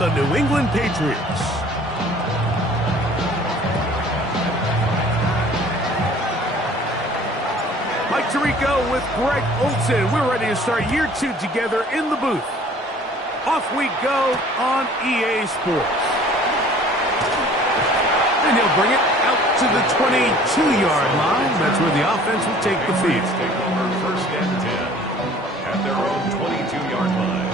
the New England Patriots. Mike Tirico with Greg Olsen. We're ready to start year 2 together in the booth. Off we go on EA Sports. And he'll bring it out to the 22-yard line. That's where the offense will take the field. Take over first and 10 at their own 22-yard line.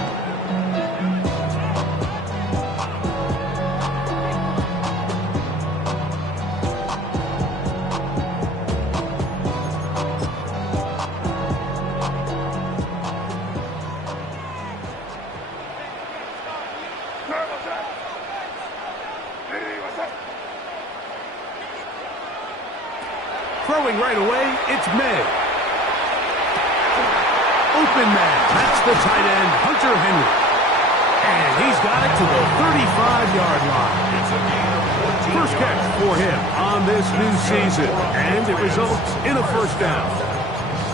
Throwing right away, it's May. Open man. That's the tight end, Hunter Henry. And he's got it to the 35-yard line. It's a gain of 14 First catch for him on this new season. And it results in a first down.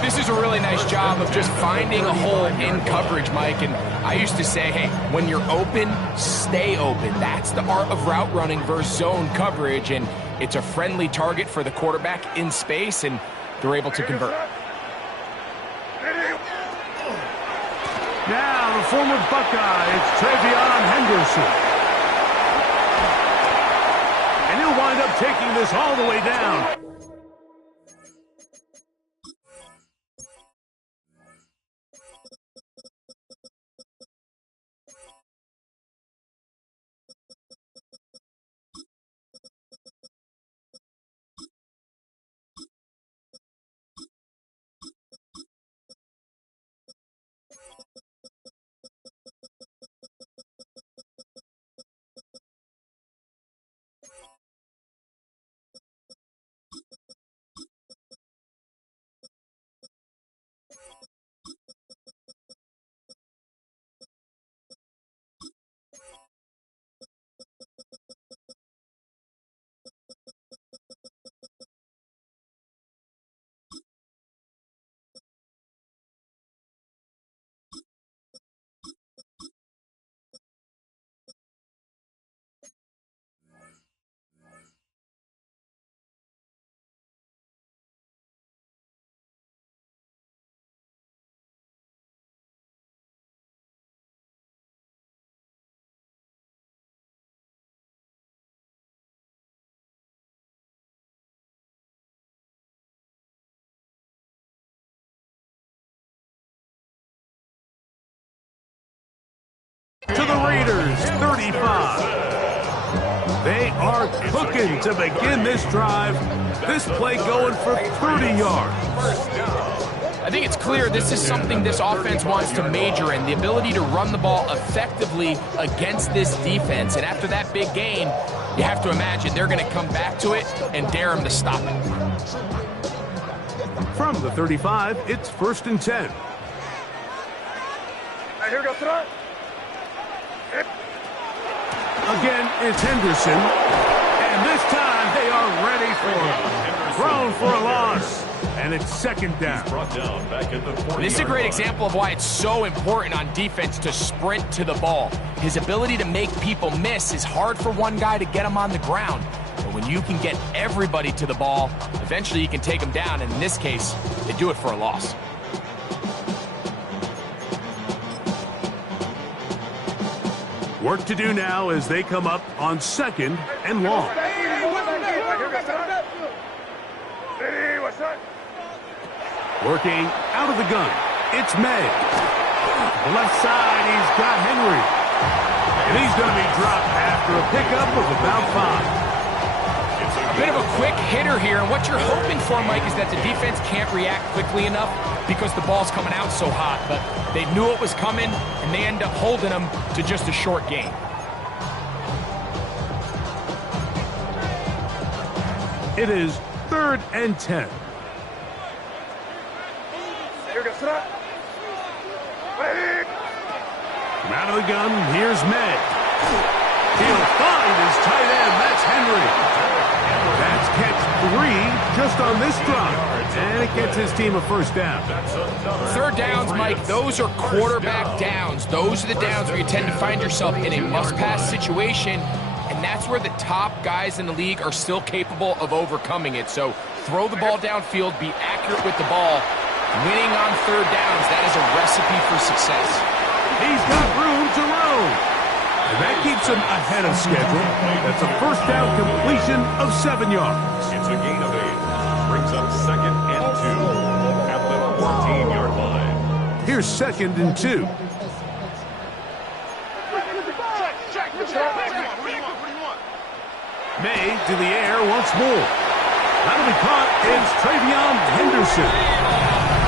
This is a really nice job of just finding a hole in coverage, Mike. And I used to say, hey, when you're open, stay open. That's the art of route running versus zone coverage. And it's a friendly target for the quarterback in space, and they're able to convert. Now, the former Buckeye, it's Travion Henderson. And he'll wind up taking this all the way down. To the Raiders, 35. They are cooking to begin this drive. This play going for 30 yards. I think it's clear this is something this offense wants to major in, the ability to run the ball effectively against this defense. And after that big gain, you have to imagine they're going to come back to it and dare them to stop it. From the 35, it's first and 10. Here we go, throw. Again, it's Henderson. And this time they are ready for him. Thrown for a loss. And it's second down. Brought down back at the 40. This is a great example of why it's so important on defense to sprint to the ball. His ability to make people miss is hard for one guy to get him on the ground. But when you can get everybody to the ball, eventually you can take them down. And in this case, they do it for a loss. Work to do now as they come up on second and long. Working out of the gun, it's May. The left side, he's got Henry. And he's going to be dropped after a pickup of about 5. A bit of a quick hitter here, and what you're hoping for, Mike, is that the defense can't react quickly enough because the ball's coming out so hot. But they knew it was coming, and they end up holding them to just a short gain. It is third and 10. From out of the gun, here's May. He'll find his tight end. That's Henry. That's catch just on this drive. And it gets his team a first down. Third downs, Mike, those are quarterback downs. Those are the downs where you tend to find yourself in a must-pass situation, and that's where the top guys in the league are still capable of overcoming it. So throw the ball downfield, be accurate with the ball. Winning on third downs, that is a recipe for success. He's got room to roam. And that keeps him ahead of schedule. That's a first down completion of 7 yards. It's a gain of 8. Brings up 2nd and 2 at the 14-yard line. Here's 2nd and 2. May to the air once more. That'll be caught. It's Travion Henderson.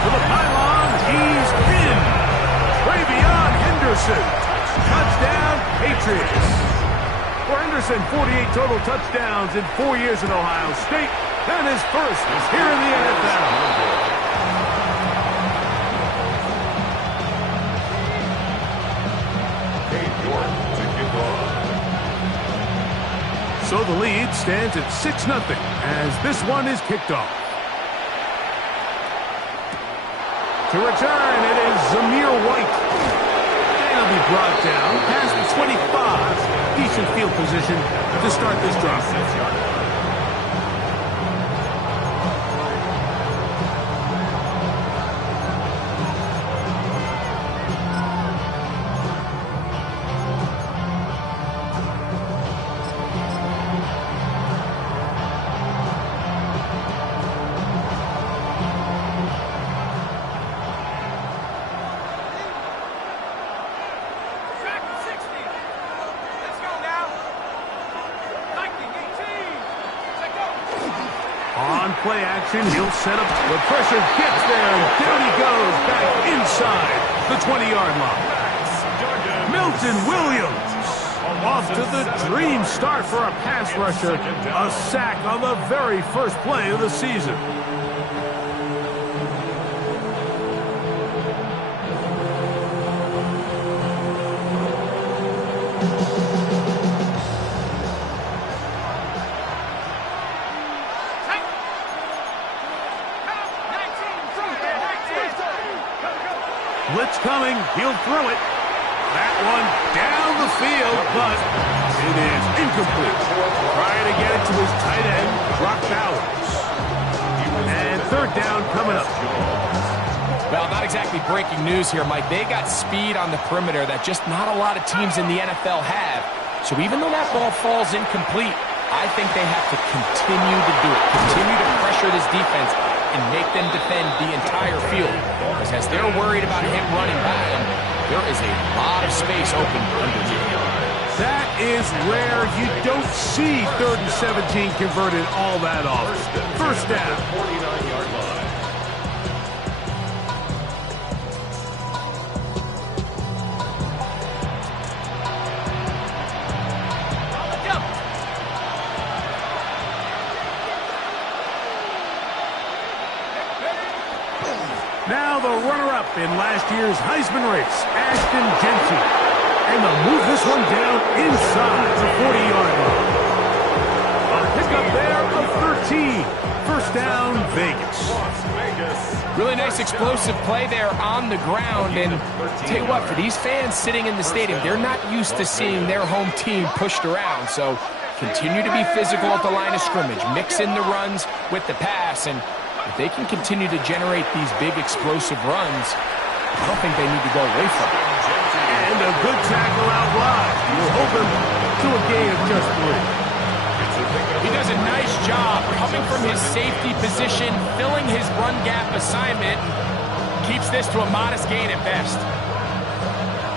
For the pylon, he's in. Travion Henderson. Touchdown, Patriots. For Henderson, 48 total touchdowns in 4 years at Ohio State. And his first is here in the NFL. Cade York to kick off. So the lead stands at 6-0 as this one is kicked off. To return, it is Zamir White. And he'll be brought down past the 25. Decent field position to start this drive. On play action, he'll set up. The pressure gets there, and down he goes, back inside the 20-yard line. Milton Williams off to the dream start for a pass rusher. A sack on the very first play of the season. Blitz coming, he'll throw it. That one down the field, but it is incomplete. Trying to get it to his tight end, Brock Bowers. And third down coming up. Well, not exactly breaking news here, Mike. They got speed on the perimeter that just not a lot of teams in the NFL have. So even though that ball falls incomplete, I think they have to continue to do it. Continue to pressure this defense and make them defend the entire field. Because as they're worried about him running back, there is a lot of space open underneath. That is where you don't see 3rd and 17 converted all that often. First down. 49-yard line. Now the runner-up in last year's Heisman race, Ashton Genty. And they'll move this one down inside the 40-yard line. A pickup there of 13. First down, Vegas. Really nice explosive play there on the ground. And tell you what, for these fans sitting in the stadium, they're not used to seeing their home team pushed around. So continue to be physical at the line of scrimmage. Mix in the runs with the pass. And if they can continue to generate these big explosive runs, I don't think they need to go away from it. And a good tackle out wide. We'll hold them to a gain of just 3. He does a nice job coming from his safety position, filling his run gap assignment, keeps this to a modest gain at best.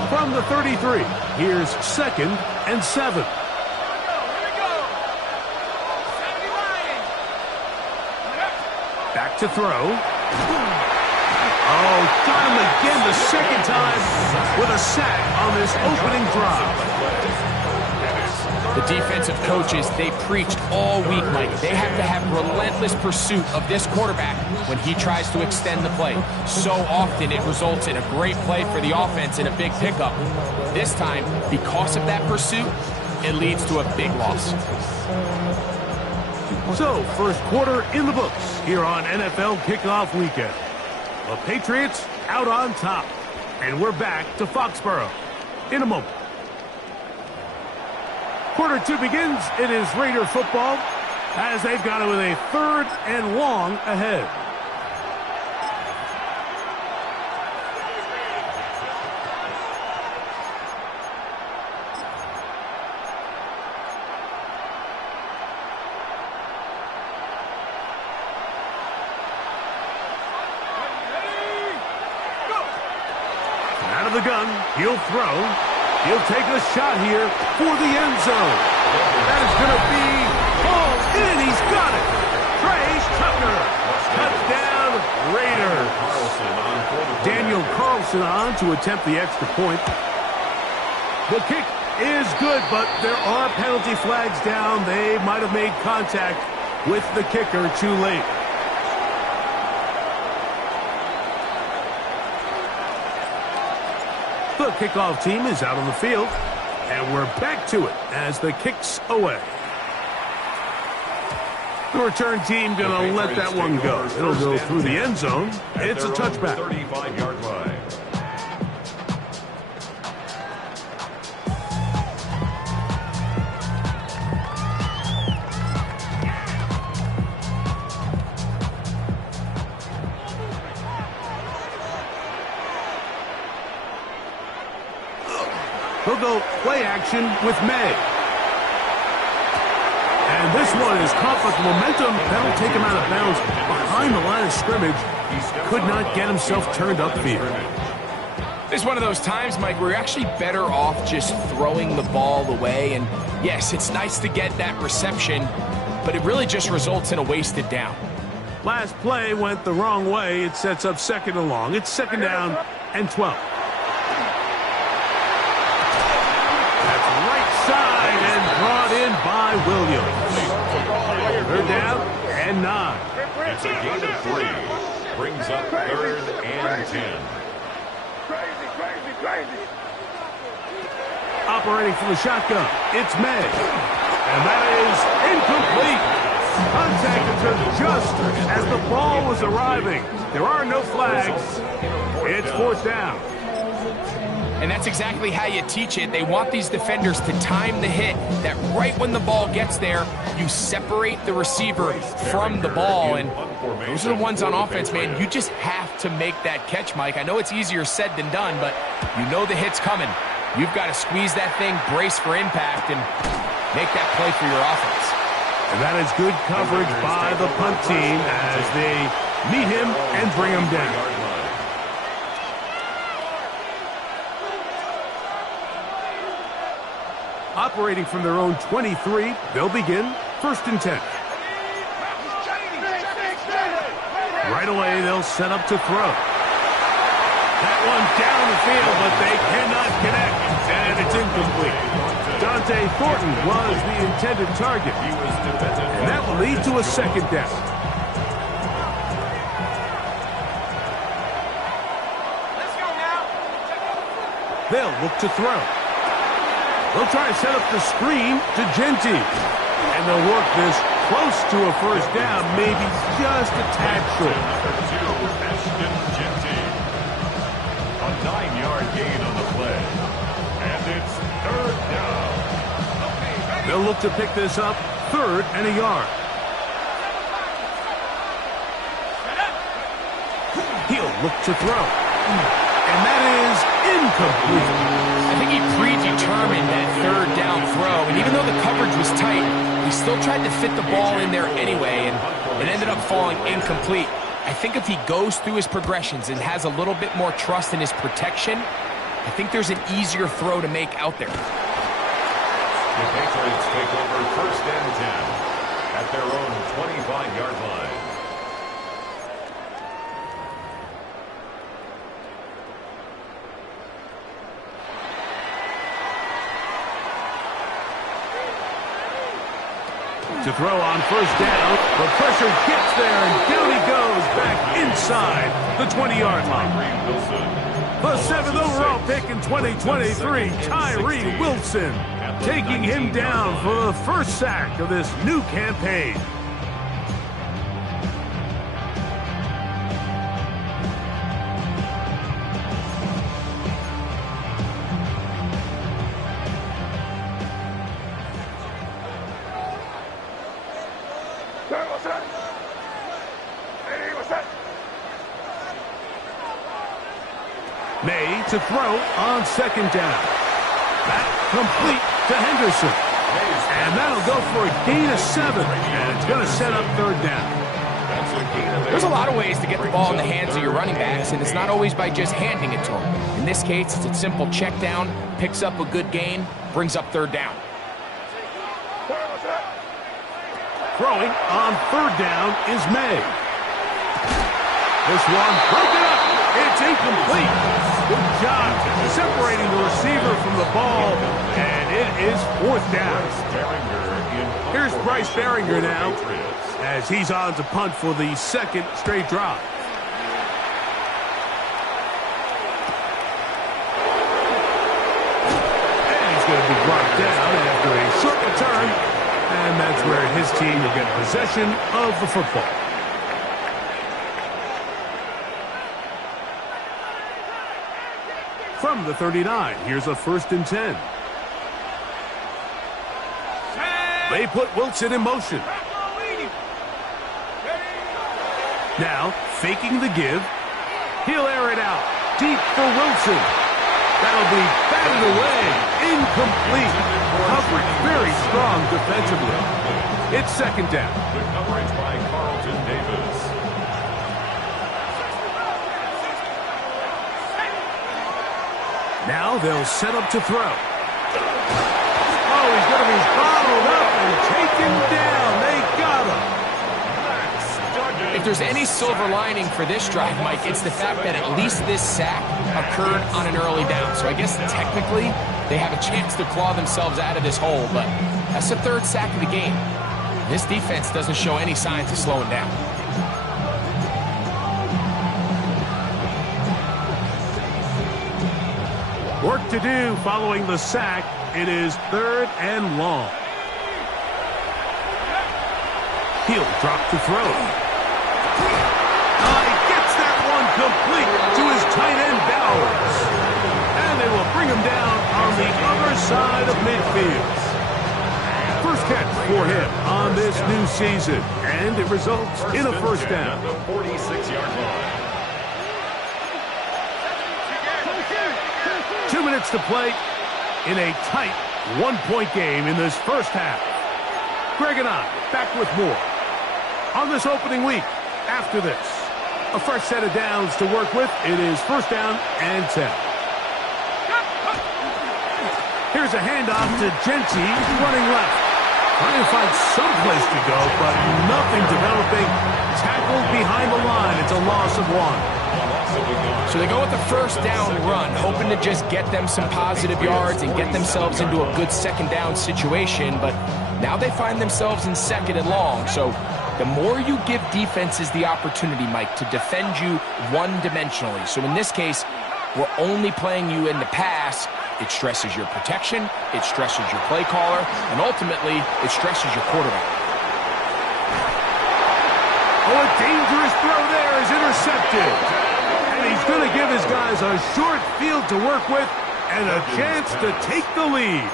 From the 33, here's 2nd and 7. Back to throw. Oh, got him again the second time with a sack on this opening drive. The defensive coaches, they preached all week, Mike. They have to have relentless pursuit of this quarterback when he tries to extend the play. So often it results in a great play for the offense and a big pickup. This time, because of that pursuit, it leads to a big loss. So, first quarter in the books here on NFL Kickoff Weekend. The Patriots out on top. And we're back to Foxborough in a moment. Quarter 2 begins. It is Raider football as they've got it with a 3rd and long ahead. Out of the gun, he'll throw. He'll take a shot here for the end zone. That is going to be hauled in. He's got it. Trace Tucker. Touchdown, Raiders. Daniel Carlson on to attempt the extra point. The kick is good, but there are penalty flags down. They might have made contact with the kicker too late. The kickoff team is out on the field, and we're back to it as the kick's away. The return team going to let that one go. It'll go through the end zone. It's a touchback. 35-yard line. He'll go play action with May. And this one is caught, but the momentum, that'll take him out of bounds behind the line of scrimmage. Could not get himself turned upfield. This is one of those times, Mike, where you're actually better off just throwing the ball away. And yes, it's nice to get that reception, but it really just results in a wasted down. Last play went the wrong way. It sets up 2nd and long. It's 2nd down and 12. Side and brought in by Williams. 3rd down and 9. It's a gain of 3. Brings up 3rd and 10. Operating from the shotgun, it's May. And that is incomplete. Contact occurred just as the ball was arriving. There are no flags. It's 4th down. And that's exactly how you teach it. They want these defenders to time the hit, that right when the ball gets there, you separate the receiver from the ball. And those are the ones on offense, man. You just have to make that catch, Mike. I know it's easier said than done, but you know the hit's coming. You've got to squeeze that thing, brace for impact, and make that play for your offense. And that is good coverage by the punt team as they meet him and bring him down. Operating from their own 23, they'll begin 1st and 10. Right away, they'll set up to throw. That one down the field, but they cannot connect, and it's incomplete. Dante Thornton was the intended target, and that will lead to a 2nd down. They'll look to throw. They'll try to set up the screen to Genty. And they'll work this close to a 1st down, maybe just a tad short. Number 2, Ashton Genty. A 9-yard gain on the play. And it's 3rd down. They'll look to pick this up 3rd and a yard. He'll look to throw. And that is incomplete. I think he predetermined that 3rd down throw, and even though the coverage was tight, he still tried to fit the ball in there anyway, and it ended up falling incomplete. I think if he goes through his progressions and has a little bit more trust in his protection, I think there's an easier throw to make out there. The Patriots take over 1st and 10 at their own 25-yard line. To throw on 1st down, the pressure gets there, and down he goes back inside the 20-yard line. The 7th overall pick in 2023, Tyree Wilson, taking him down for the 1st sack of this new campaign. May to throw on second down. That complete to Henderson. And that'll go for a gain of 7. And it's going to set up third down. There's a lot of ways to get the ball in the hands of your running backs, and it's not always by just handing it to them. In this case, it's a simple check down, picks up a good gain, brings up third down. Throwing on third down is May. This one broken up. It's incomplete. Good job separating the receiver from the ball, and it is fourth down. Here's Bryce Baringer now, as he's on to punt for the second straight drop. And he's going to be brought down after a short return, and that's where his team will get possession of the football. From the 39, here's a 1st and 10. They put Wilson in motion. Now, faking the give. He'll air it out. Deep for Wilson. That'll be batted away. Incomplete. Coverage very strong defensively. It's second down. The coverage by Carlton Davis. Now they'll set up to throw. Oh, he's going to be bottled up and taken down. They got him. If there's any silver lining for this drive, Mike, it's the fact that at least this sack occurred on an early down. So I guess technically they have a chance to claw themselves out of this hole, but that's the 3rd sack of the game. This defense doesn't show any signs of slowing down. Work to do following the sack. It is 3rd and long. He'll drop to throw. He gets that one complete to his tight end Bowers. And they will bring him down on the other side of midfield. First catch for him on this new season. And it results in a 1st down. The 46-yard line. 2 minutes to play in a tight 1-point game in this first half. Greg and I back with more on this opening week. After this, a fresh set of downs to work with. It is 1st down and 10. Here's a handoff to Genty running left. Trying to find some place to go, but nothing developing. Tackled behind the line. It's a loss of 1. So they go with the 1st down run, hoping to just get them some positive yards and get themselves into a good 2nd down situation, but now they find themselves in 2nd and long. So the more you give defenses the opportunity, Mike, to defend you one-dimensionally. So in this case, we're only playing you in the pass. It stresses your protection, it stresses your play caller, and ultimately, it stresses your quarterback. Oh, a dangerous throw there is intercepted. And he's going to give his guys a short field to work with and a chance to take the lead.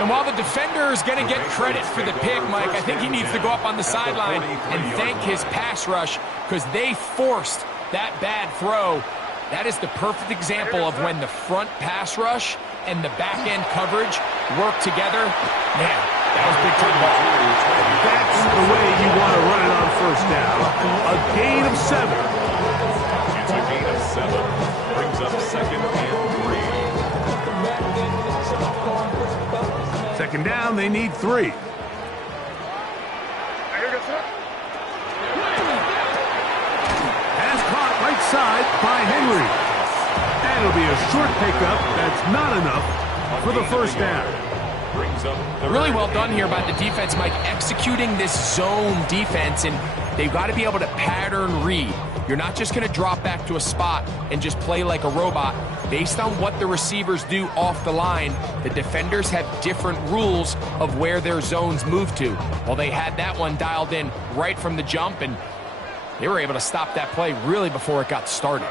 And while the defender is going to get credit for the pick, Mike, I think he needs to go up on the sideline and thank his pass rush because they forced that bad throw. That is the perfect example of when the front pass rush and the back-end coverage work together. Man, that was big-time ball. That's the way you want to run it on 1st down. A gain of 7. It's a gain of 7. Brings up 2nd and 3. 2nd down, they need 3. Pass caught right side by Henry. And it'll be a short pickup. That's not enough for the 1st down. Really well done here by the defense, Mike, executing this zone defense, and they've got to be able to pattern read. You're not just going to drop back to a spot and just play like a robot. Based on what the receivers do off the line, the defenders have different rules of where their zones move to. Well, they had that one dialed in right from the jump, and they were able to stop that play really before it got started.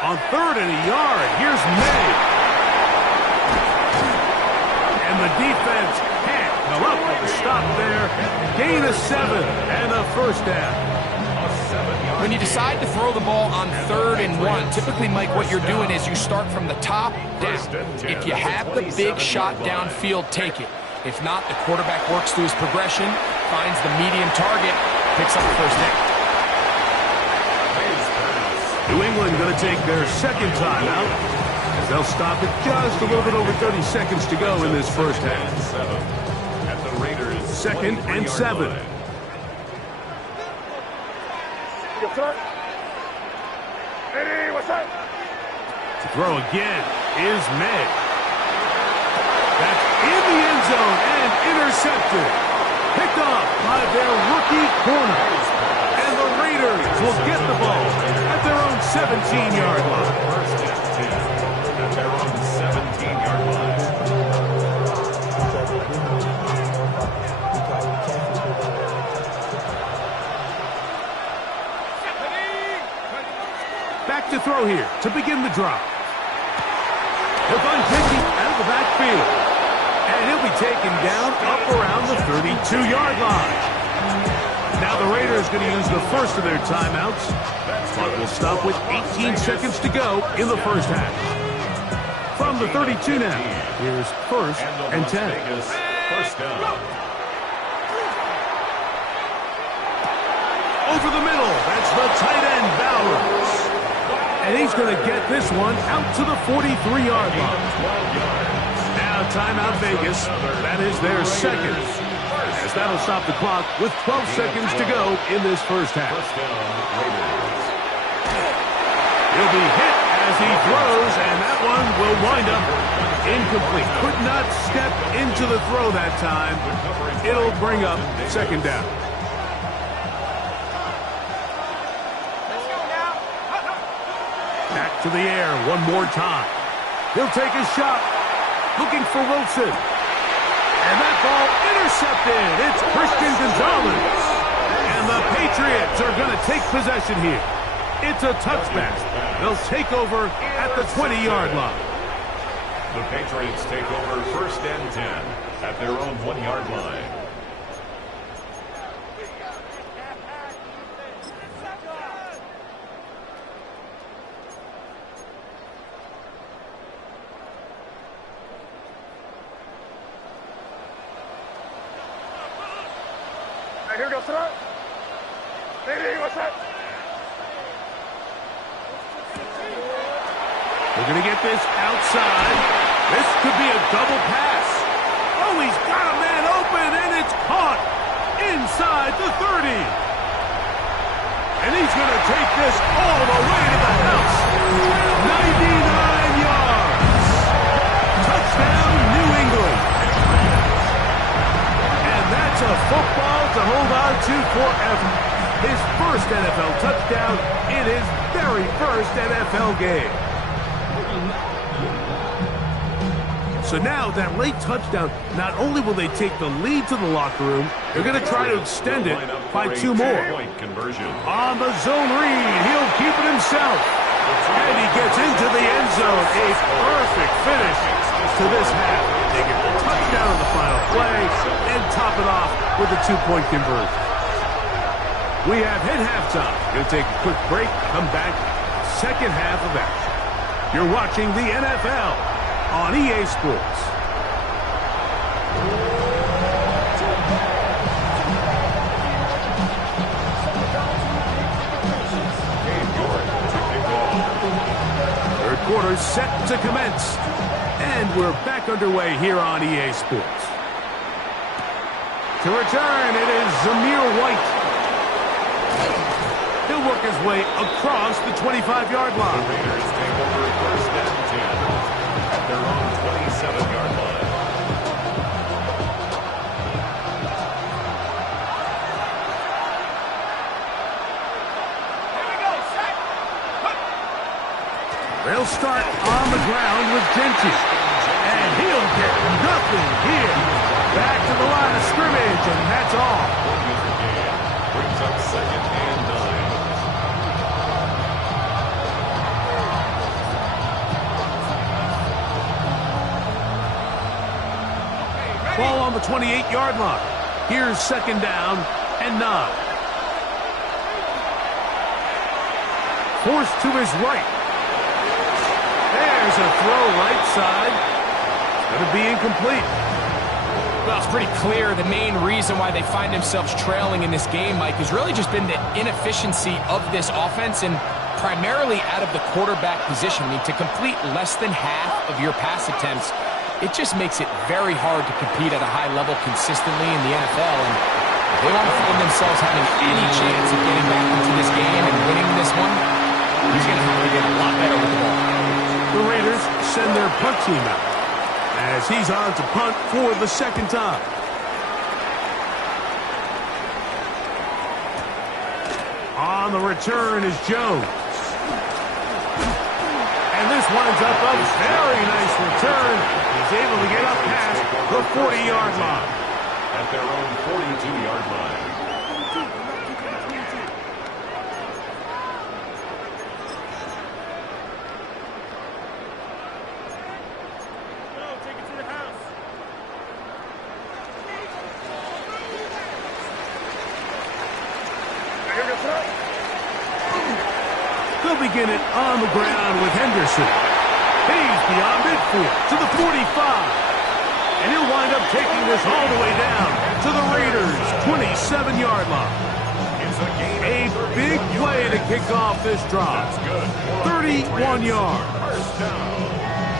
On 3rd and a yard, here's May. And the defense can't come up with a stop. stop there. Gain of 7 and a first down. When you decide to throw the ball on 3rd and 1, typically, Mike, what you're doing is you start from the top down. If you have the big shot downfield, take it. If not, the quarterback works through his progression, finds the medium target, picks up the first down. New England going to take their second timeout as they'll stop it just a little bit over 30 seconds to go in this first half. At the Raiders' 2nd and 7. To throw again is May. That's in the end zone and intercepted. Picked off by their rookie corner. And the Raiders will get the ball at their own 17-yard line. First and 10 at their own 17-yard line. Back to throw here to begin the drive. He'll find Jiggy out of the backfield. And he'll be taken down up around the 32-yard line. Now the Raiders going to use the first of their timeouts. Clock will stop with 18 seconds to go in the first half. From the 32 now, here's 1st and 10. First down. Over the middle, that's the tight end, Bowers. And he's going to get this one out to the 43-yard line. Now timeout Vegas. That is their second. As that'll stop the clock with 12 seconds to go in this first half. He'll be hit as he throws, and that one will wind up incomplete. Could not step into the throw that time. It'll bring up second down. Back to the air one more time. He'll take a shot. Looking for Wilson. And that ball intercepted. It's Christian Gonzalez. And the Patriots are going to take possession here. It's a touchback. They'll take over at the 20-yard line. The Patriots take over 1st and 10 at their own 1-yard line. Here goes throw. What's that? We're going to get this outside. This could be a double pass. Oh, he's got a man open, and it's caught inside the 30. And he's going to take this all the way to the house. 99 yards. Touchdown, New England. And that's a football to hold on to forever. His first NFL touchdown in his very first NFL game. So now that late touchdown, not only will they take the lead to the locker room, they're going to try to extend it by 2 more. On the zone read, he'll keep it himself. And he gets into the end zone. A perfect finish to this half. They get the touchdown on the final play and top it off with a 2-point conversion. We have hit halftime. Going to take a quick break, come back, second half of action. You're watching the NFL on EA Sports. Third quarter set to commence. And we're back underway here on EA Sports. To return, it is Zamir White. He'll work his way across the 25-yard line. The Raiders take over 1st and 10 at their own 27-yard line. They'll start on the ground with Genty. And he'll get nothing here. Back to the line of scrimmage, and that's all. Brings up 2nd and 9. Ball on the 28-yard line. Here's second down and 9. Forced to his right. There's a throw right side. It's going to be incomplete. Well, it's pretty clear the main reason why they find themselves trailing in this game, Mike, has really just been the inefficiency of this offense and primarily out of the quarterback position. I mean, to complete less than half of your pass attempts, it just makes it very hard to compete at a high level consistently in the NFL. And if they want to find themselves having any chance of getting back into this game and winning this one, he's going to have to get a lot better with the ball. The Raiders send their punt team out as he's on to punt for the second time. On the return is Jones. And this winds up a very nice return. He's able to get up past the 40-yard line. At their own 42-yard line. They'll begin it on the ground with Henderson. He's beyond midfield to the 45. And he'll wind up taking this all the way down to the Raiders' 27-yard line. A big play to kick off this drive. 31 yards.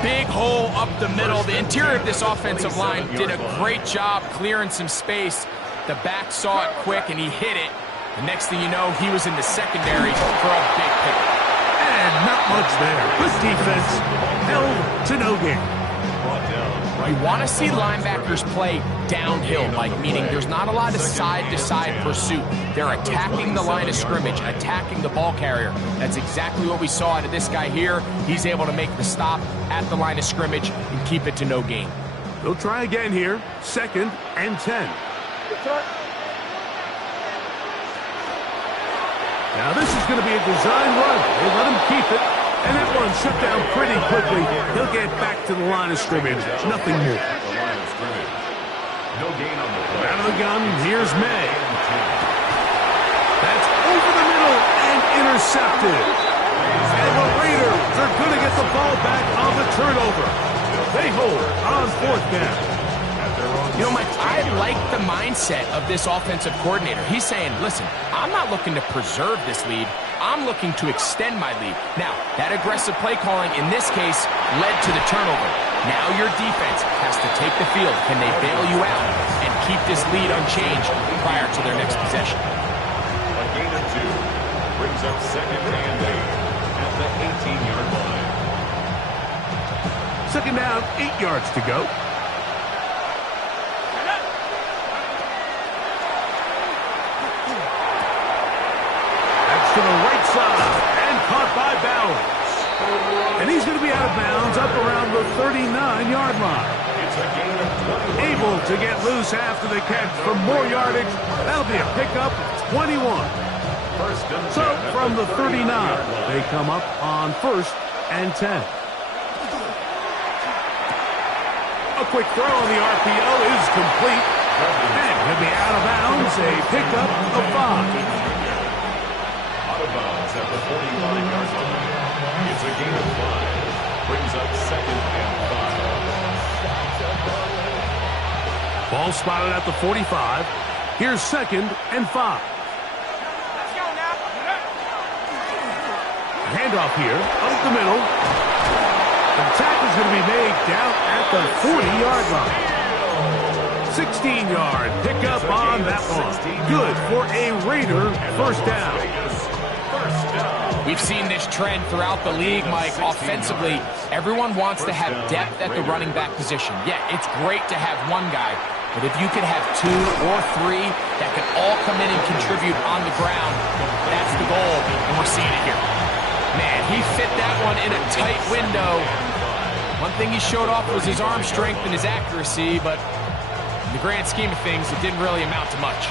Big hole up the middle. The interior of this offensive line did a great job clearing some space. The back saw it quick, and he hit it. The next thing you know, he was in the secondary for a big pick. And not much there. Good defense held to no gain. You want to see linebackers play downhill, Mike, meaning there's not a lot of side-to-side pursuit. They're attacking the line of scrimmage, attacking the ball carrier. That's exactly what we saw out of this guy here. He's able to make the stop at the line of scrimmage and keep it to no gain. They'll try again here. 2nd and 10. Now this is going to be a design run. They let him keep it. And that one shut down pretty quickly. He'll get back to the line of scrimmage. Nothing more. No gain on the play. Out of the gun, here's May. That's over the middle and intercepted. And the Raiders are going to get the ball back on the turnover. They hold on 4th down. You know, Mike, I like the mindset of this offensive coordinator. He's saying, listen, I'm not looking to preserve this lead. I'm looking to extend my lead. Now, that aggressive play calling in this case led to the turnover. Now your defense has to take the field. Can they bail you out and keep this lead unchanged prior to their next possession? A gain of 2 brings up 2nd and 8 at the 18-yard line. 2nd down, 8 yards to go. To the right side and caught by Bowers. And he's going to be out of bounds up around the 39-yard line. Able to get loose after the catch for more yardage. That'll be a pickup of 21. So from the 39, they come up on 1st and 10. A quick throw on the RPO is complete. And he'll be out of bounds, a pickup of 5. At the 45-yard line. It's a gain of 5. Brings up 2nd and 5. Ball spotted at the 45. Here's 2nd and 5. Handoff here, up the middle. The tackle's going to be made down at the 40-yard line. 16-yard pickup on that one. Good for a Raider first down. We've seen this trend throughout the league, Mike. Offensively, everyone wants to have depth at the running back position. Yeah, it's great to have one guy, but if you could have 2 or 3 that can all come in and contribute on the ground, that's the goal, and we're seeing it here. Man, he fit that one in a tight window. One thing he showed off was his arm strength and his accuracy, but in the grand scheme of things, it didn't really amount to much.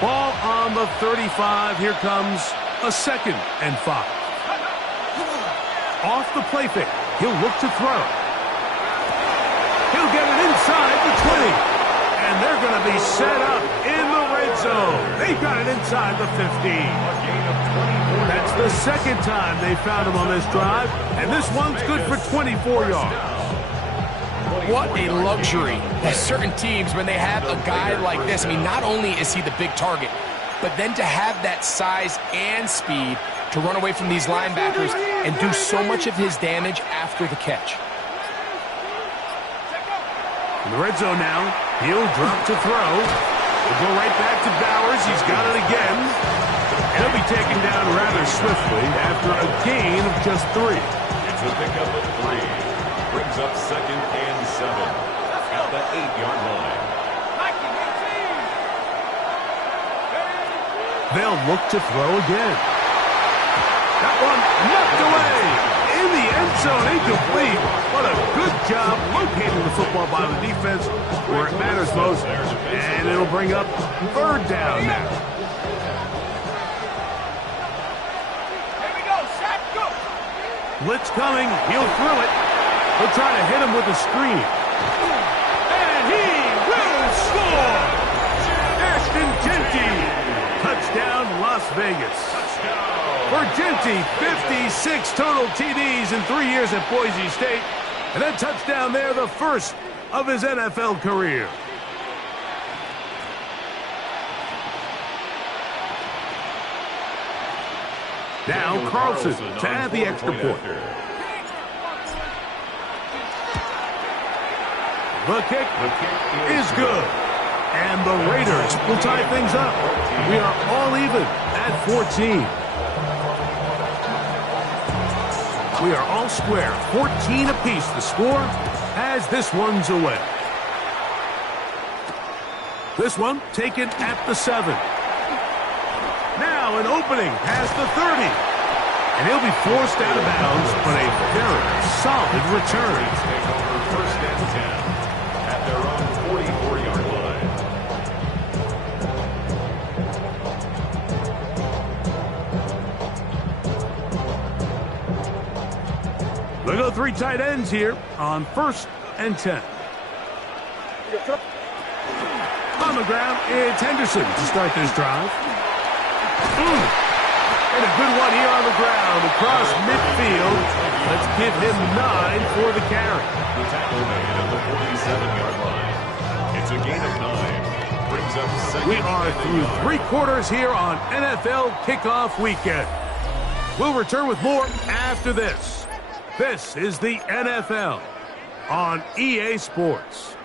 Ball on the 35. Here comes a 2nd and 5. Off the play fake. He'll look to throw. He'll get it inside the 20. And they're going to be he's set up in the red zone. They got it inside the 15. That's the second time they found him on this drive, and this one's good for 24 yards. What a luxury. There's certain teams, when they have a guy like this, I mean, not only is he the big target, but then to have that size and speed to run away from these linebackers and do so much of his damage after the catch. In the red zone now, he'll drop to throw. We'll go right back to Bowers. He's got it again. And he'll be taken down rather swiftly after a gain of just 3. It's a pickup of 3. Brings up 2nd and 7 at the 8-yard line. They'll look to throw again. That one knocked away in the end zone, incomplete. What a good job locating the football by the defense where it matters most. And it'll bring up 3rd down now. Here we go, Shaq, go. Blitz coming. He'll throw it. He'll try to hit him with a screen. And he will score! Ashton Jeanty. Touchdown, Las Vegas. For Jeanty, 56 total TDs in 3 years at Boise State. And that touchdown there, the first of his NFL career. Now Carlson to add the extra point. The kick is good. And the Raiders will tie things up. We are all even at 14. We are all square. 14 apiece the score as this one's away. This one taken at the 7. Now an opening past the 30. And he'll be forced out of bounds, but a very solid return. Take over 1st and 10 at their own 44-yard line. They go 3 tight ends here on 1st and 10. On the ground, it's Henderson to start this drive. And a good one here on the ground across midfield. Let's give him 9 for the carry. The tackle made at the 47-yard line. It's a gain of 9. Brings up 2nd. We are through 3 quarters here on NFL Kickoff Weekend. We'll return with more after this. This is the NFL on EA Sports.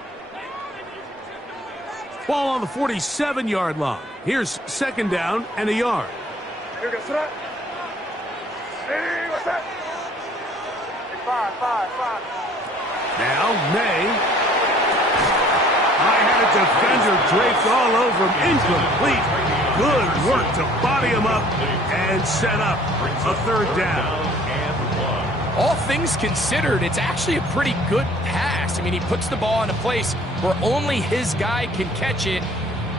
Ball on the 47-yard line. Here's 2nd down and a yard. Here goes that. Hey, what's that? 5. Now, May. I had a defender draped all over him. Incomplete. Good work to body him up and set up a 3rd down. All things considered, it's actually a pretty good pass. I mean, he puts the ball in a place where only his guy can catch it.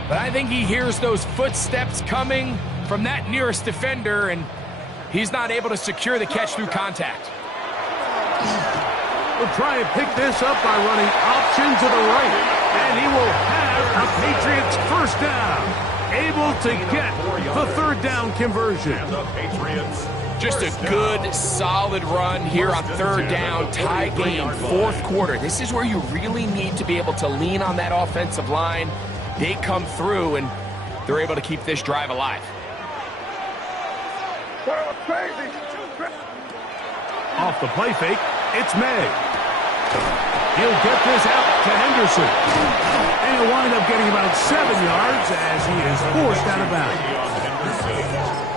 But I think he hears those footsteps coming from that nearest defender, and he's not able to secure the catch through contact. We'll try and pick this up by running option to the right. And he will have a Patriots 1st down. Able to get the 3rd down conversion. And the Patriots. Just a good, solid run here on 3rd down, tie game, 4th quarter. This is where you really need to be able to lean on that offensive line. They come through, and they're able to keep this drive alive. Crazy. Off the play fake, it's May. He'll get this out to Henderson. And he'll wind up getting about 7 yards as he is forced out of bounds.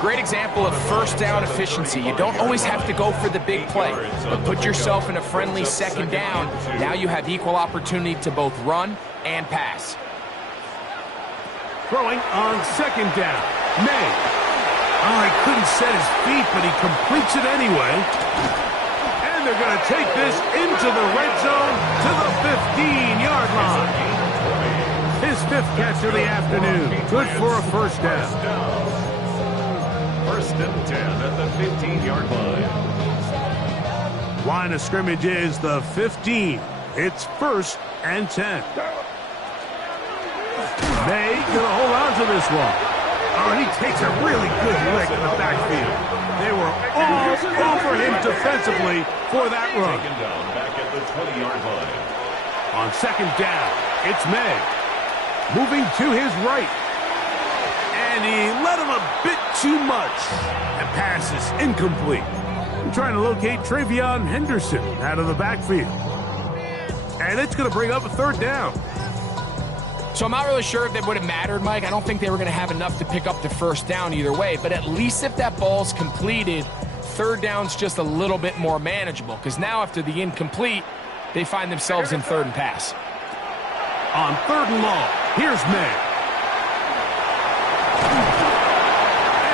Great example of 1st down efficiency. You don't always have to go for the big play, but put yourself in a friendly 2nd down. Now you have equal opportunity to both run and pass. Throwing on 2nd down. May. Oh, he couldn't set his feet, but he completes it anyway. And they're going to take this into the red zone to the 15-yard line. His 5th catch of the afternoon. Good for a 1st down. 1st and 10 at the 15-yard line. Line of scrimmage is the 15. It's 1st and 10. May gonna hold on to this one. Oh, and he takes a really good lick in the backfield. They were all over him defensively for that run. Taken down back at the 20-yard line. On second down, it's May. Moving to his right. And he let him a bit too much. The pass is incomplete. I'm trying to locate Travion Henderson out of the backfield. And it's going to bring up a third down. So I'm not really sure if it would have mattered, Mike. I don't think they were going to have enough to pick up the first down either way. But at least if that ball's completed, third down's just a little bit more manageable. Because now after the incomplete, they find themselves in third and pass. On third and long, here's May.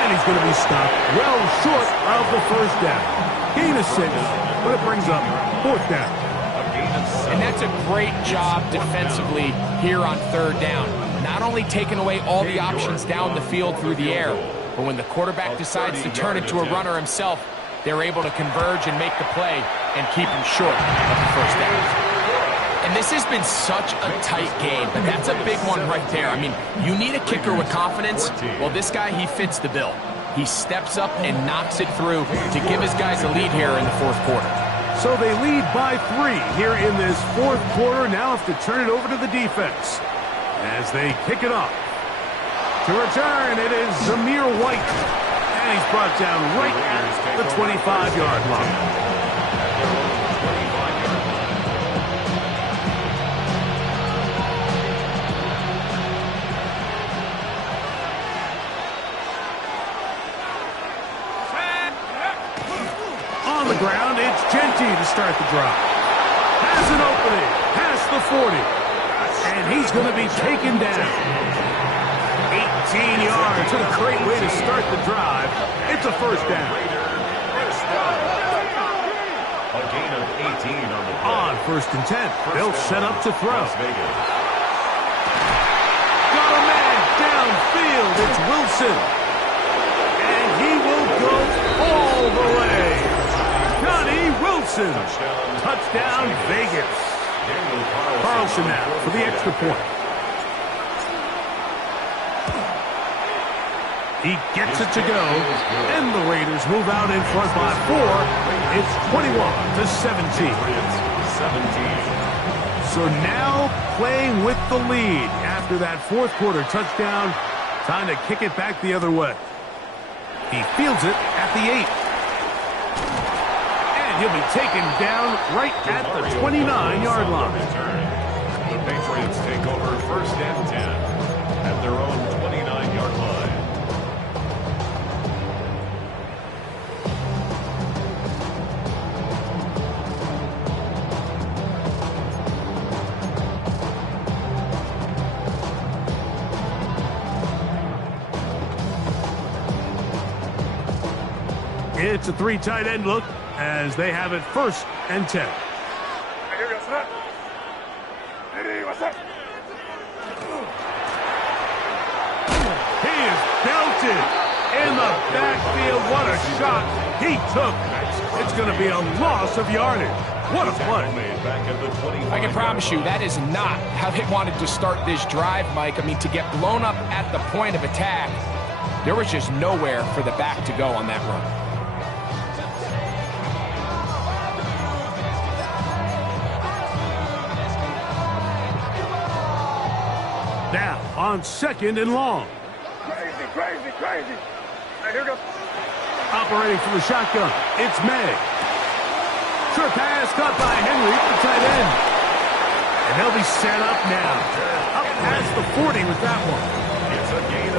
And he's going to be stopped well short of the first down. Gain of 6, but it brings up fourth down. And that's a great job defensively here on third down. Not only taking away all the options down the field through the air, but when the quarterback decides to turn it to a runner himself, they're able to converge and make the play and keep him short of the first down. And this has been such a tight game, but that's a big one right there. I mean, you need a kicker with confidence. Well, this guy, he fits the bill. He steps up and knocks it through to give his guys a lead here in the fourth quarter. So they lead by 3 here in this fourth quarter. Now have to turn it over to the defense as they kick it off. To return, it is Zamir White. And he's brought down right at the 25-yard line. On the ground, it's Genty to start the drive. Has an opening, past the 40. And he's going to be taken down. 18 yards, and a great way to start the drive. It's a first down. A gain of 18 on the play. On first and 10, they'll set up to throw. Got a man downfield, it's Wilson. And he will go all the way. Johnny Wilson. Touchdown, Vegas. Carlson now for the extra point. He gets it to go, and the Raiders move out in front by 4. It's 21-17. So now playing with the lead after that fourth quarter touchdown. Time to kick it back the other way. He fields it at the 8. He'll be taken down right at the 29-yard line. The Patriots take over first and 10 at their own 29-yard line. It's a 3 tight end look as they have it first and 10. He is belted in the backfield. What a shot he took. It's going to be a loss of yardage. What a play. I can promise you that is not how they wanted to start this drive, Mike. I mean, to get blown up at the point of attack, there was just nowhere for the back to go on that run. Now on second and long. Crazy. Hey, here goes. Operating from the shotgun, it's May. Short pass caught by Henry, the tight end. And they'll be set up now. Up past the 40 with that one.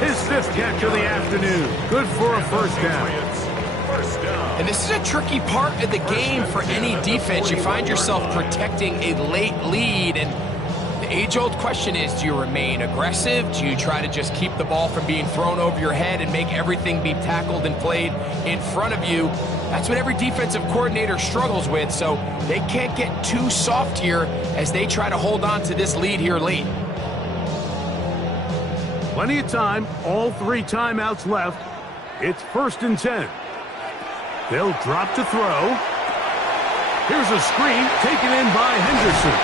His 5th catch of the afternoon. Good for a first down. And this is a tricky part of the game for any defense. You find yourself protecting a late lead, and the age-old question is, do you remain aggressive? Do you try to just keep the ball from being thrown over your head and make everything be tackled and played in front of you? That's what every defensive coordinator struggles with, so they can't get too soft here as they try to hold on to this lead here late. Plenty of time, all 3 timeouts left. It's first and 10. They'll drop to throw. Here's a screen taken in by Henderson.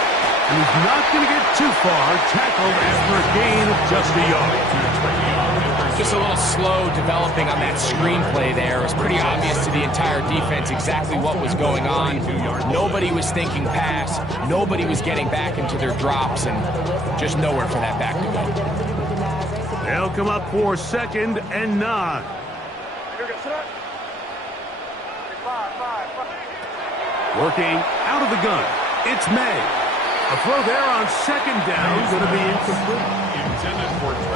And he's not going to get too far, tackled after a gain of just a yard. Just a little slow developing on that screenplay there. It was pretty obvious to the entire defense exactly what was going on. Nobody was thinking pass. Nobody was getting back into their drops, and just nowhere for that back to go. They'll come up for 2nd and 9. Working out of the gun, it's May. A throw there on 2nd down, going to be incomplete.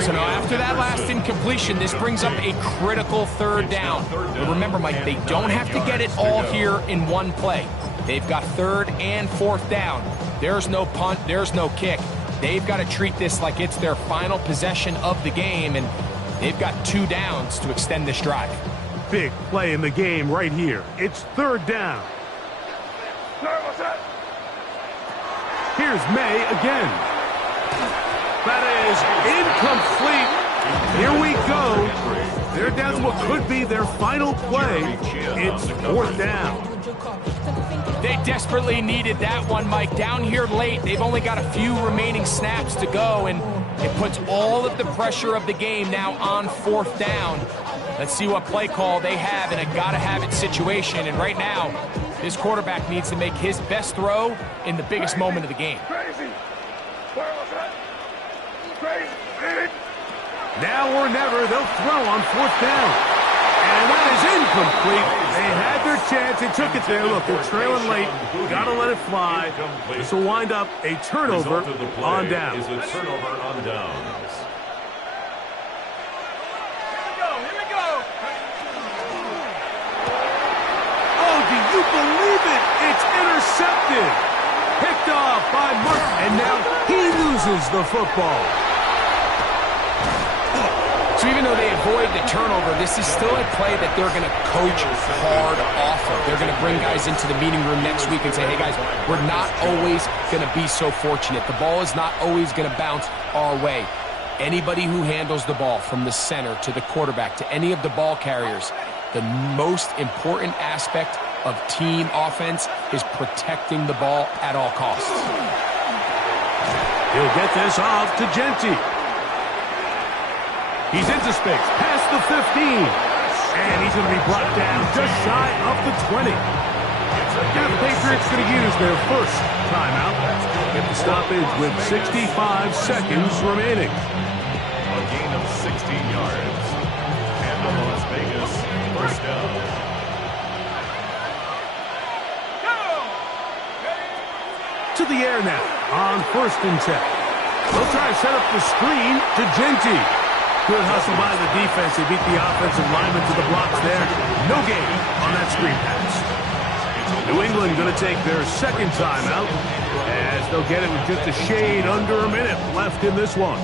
So now after that last incompletion, this brings up a critical 3rd down. But remember, Mike, they don't have to get it all here in one play. They've got 3rd and 4th down. There's no punt, there's no kick. They've got to treat this like it's their final possession of the game, and they've got 2 downs to extend this drive. Big play in the game right here. It's 3rd down. Here's May again. That is incomplete. Here we go. They're down to what could be their final play. It's 4th down. They desperately needed that one, Mike. Down here late, they've only got a few remaining snaps to go, and it puts all of the pressure of the game now on 4th down. Let's see what play call they have in a gotta-have-it situation, and right now, this quarterback needs to make his best throw in the biggest moment of the game. Now or never, they'll throw on 4th down. And that is incomplete. They had their chance. They took it there. Look, they're trailing late. Got to let it fly. This will wind up a turnover on downs. Is a turnover on downs. Oh, do you believe it? It's intercepted. Picked off by Mark. And now he loses the football. So even though they avoid the turnover, this is still a play that they're going to coach hard off of. They're going to bring guys into the meeting room next week and say, hey, guys, we're not always going to be so fortunate. The ball is not always going to bounce our way. Anybody who handles the ball from the center to the quarterback to any of the ball carriers, the most important aspect of team offense is protecting the ball at all costs. He'll get this off to Genty. He's into space, past the 15. And he's going to be brought down just shy of the 20. Now the Patriots going to use their first timeout. Get the stoppage with 65 seconds remaining. A gain of 16 yards. And the Las Vegas first down. To the air now on 1st and 10. They'll try to set up the screen to Genty. Good hustle by the defense. They beat the offensive lineman to the blocks there. No gain on that screen pass. New England going to take their 2nd timeout as they'll get it with just a shade under a minute left in this one.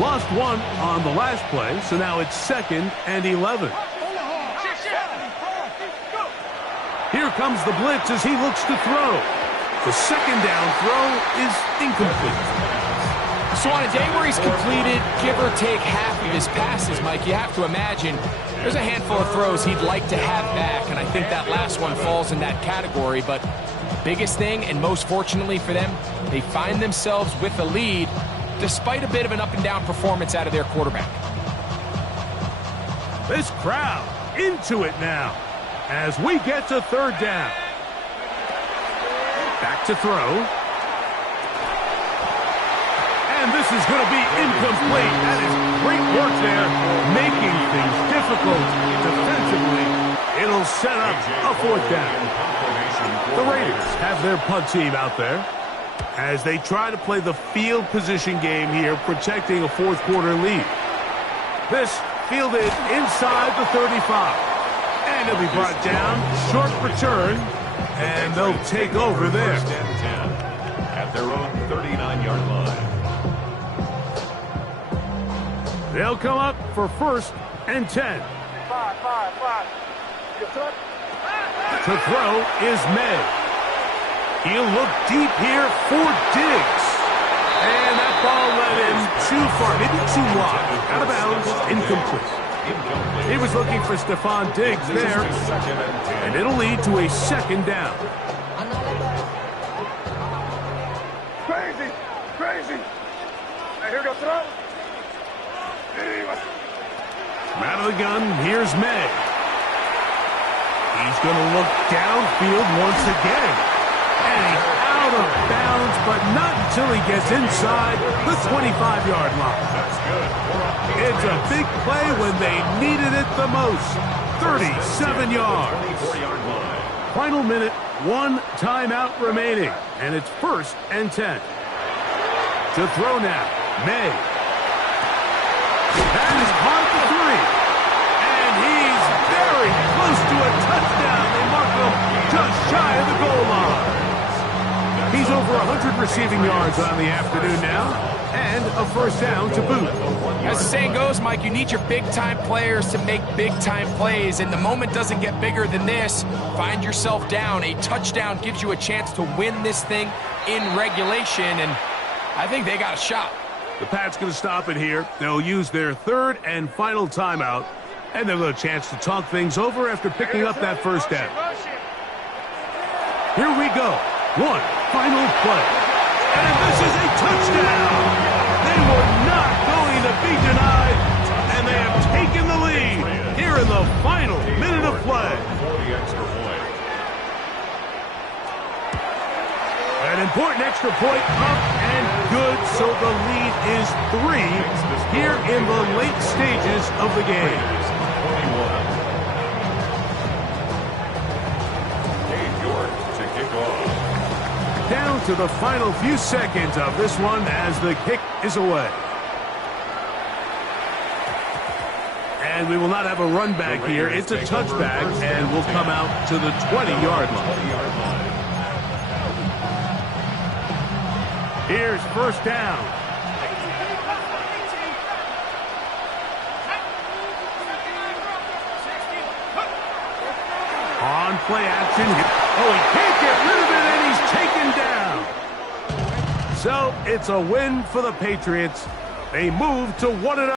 Lost one on the last play, so now it's 2nd and 11. Here comes the blitz as he looks to throw. The 2nd down throw is incomplete. So on a day where he's completed, give or take half of his passes, Mike, you have to imagine there's a handful of throws he'd like to have back, and I think that last one falls in that category. But biggest thing, and most fortunately for them, they find themselves with a lead despite a bit of an up-and-down performance out of their quarterback. This crowd into it now as we get to 3rd down. Back to throw. And this is going to be incomplete. That is great work there, making things difficult defensively. It'll set up a 4th down. The Raiders have their punt team out there as they try to play the field position game here, protecting a 4th quarter lead. This fielded inside the 35. And he'll be brought down. Short return. And they'll take over there. At their own 39-yard line. They'll come up for 1st and 10. To throw is May. He'll look deep here for Diggs. And that ball led him too far, maybe too wide. Out of bounds, incomplete. He was looking for Stephon Diggs there, and it'll lead to a second down. Crazy, crazy. Hey, here we go, throw. Out of the gun, here's May. He's going to look downfield once again. And he's out of bounds, but not until he gets inside the 25-yard line. It's a big play when they needed it the most. 37 yards. Final minute, 1 timeout remaining. And it's 1st and 10. To throw now, May. That is caught for 3. And he's very close to a touchdown. They mark him just shy of the goal line. He's over 100 receiving yards on the afternoon now, and a first down to boot. As the saying goes, Mike, you need your big-time players to make big-time plays, and the moment doesn't get bigger than this. Find yourself down. A touchdown gives you a chance to win this thing in regulation, and I think they got a shot. The Pats going to stop it here. They'll use their 3rd and final timeout, and they'll have a chance to talk things over after picking up that first down. Here we go. 1 final play. And this is a touchdown. They were not going to be denied, and they have taken the lead here in the final minute of play. An important extra point up and good, so the lead is 3 here in the late stages of the game. Down to the final few seconds of this one as the kick is away. And we will not have a run back here. It's a touchback, and we'll come out to the 20-yard line. Here's first down. On play action. Oh, he can't get rid of it, and he's taken down. So it's a win for the Patriots. They move to 1-0.